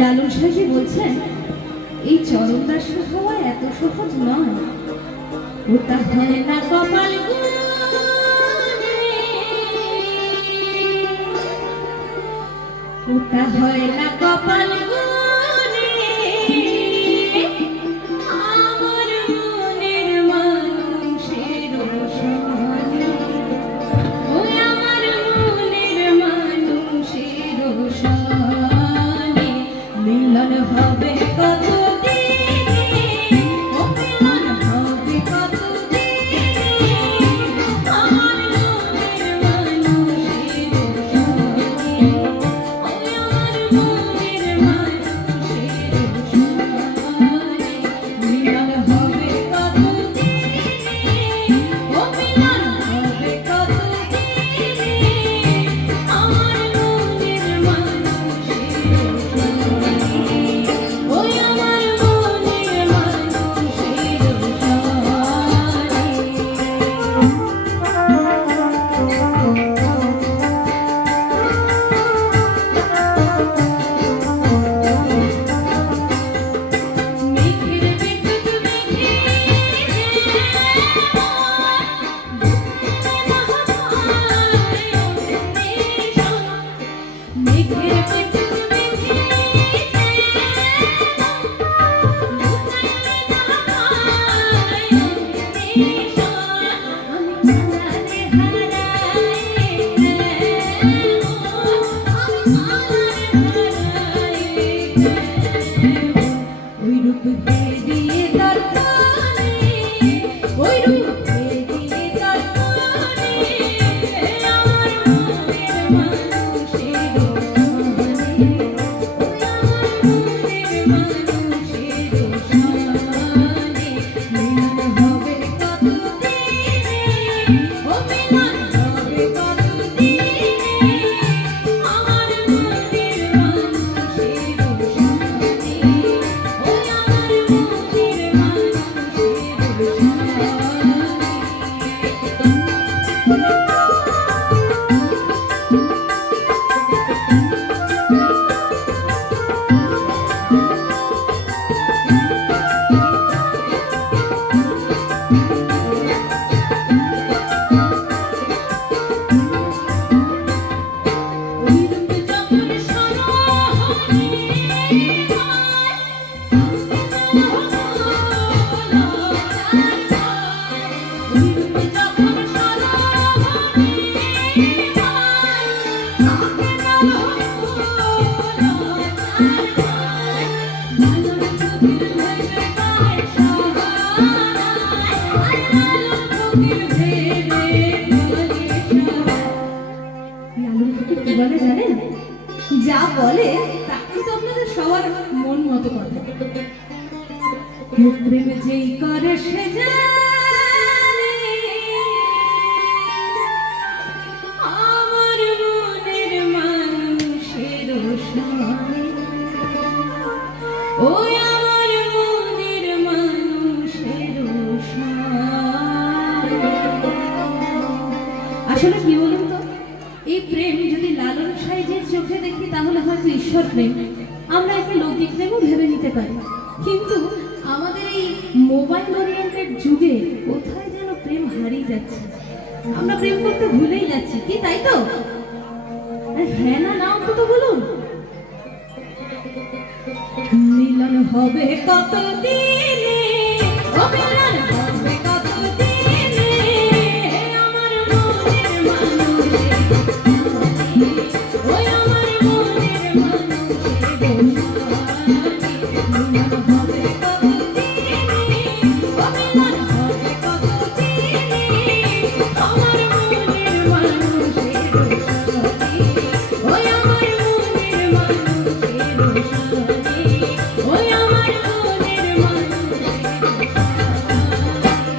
লালন সাহেব বলছেন এই চরণদাসী হওয়া এত সহজ নয়, ওটা হয় না কপাল গুনে, ওটা হয় না কপাল গুনে, আমার মনের মানুষের সনে, ওই আমার মনের মানুষের সনে মিলন হবে কত যা বলে তা কিন্তু আপনাদের সবার মন মতো কথা। প্রেমে যেই করে সে আমার মনের মানুষের সনে, ওই আমার মনের মানুষের সনে। আসলে কি বলুন তো, এই প্রেম যদি লালন সাহেবের চোখে দেখি তাহলে হয়তো ঈশ্বর প্রেম, আমরা একে লৌকিক প্রেমও ভেবে নিতে পারি। কিন্তু আমাদের এই মোবাইল ওরিয়েন্টেড যুগে কোথায় যেন প্রেম হারিয়ে যাচ্ছে, আমরা প্রেম করতে ভুলেই যাচ্ছি কি, তাই তো? হ্যাঁ না না অন্তত বলুন। মিলন হবে কত দিনে, ও মিলন হবে কত দিনে, আমার মনের মানুষের ওই আমার মনের মানুষের মিলন হবে কত দিনে, ও মিলন হবে কত দিনে, আমার মনের মানুষের ওই আমার মনের মানুষের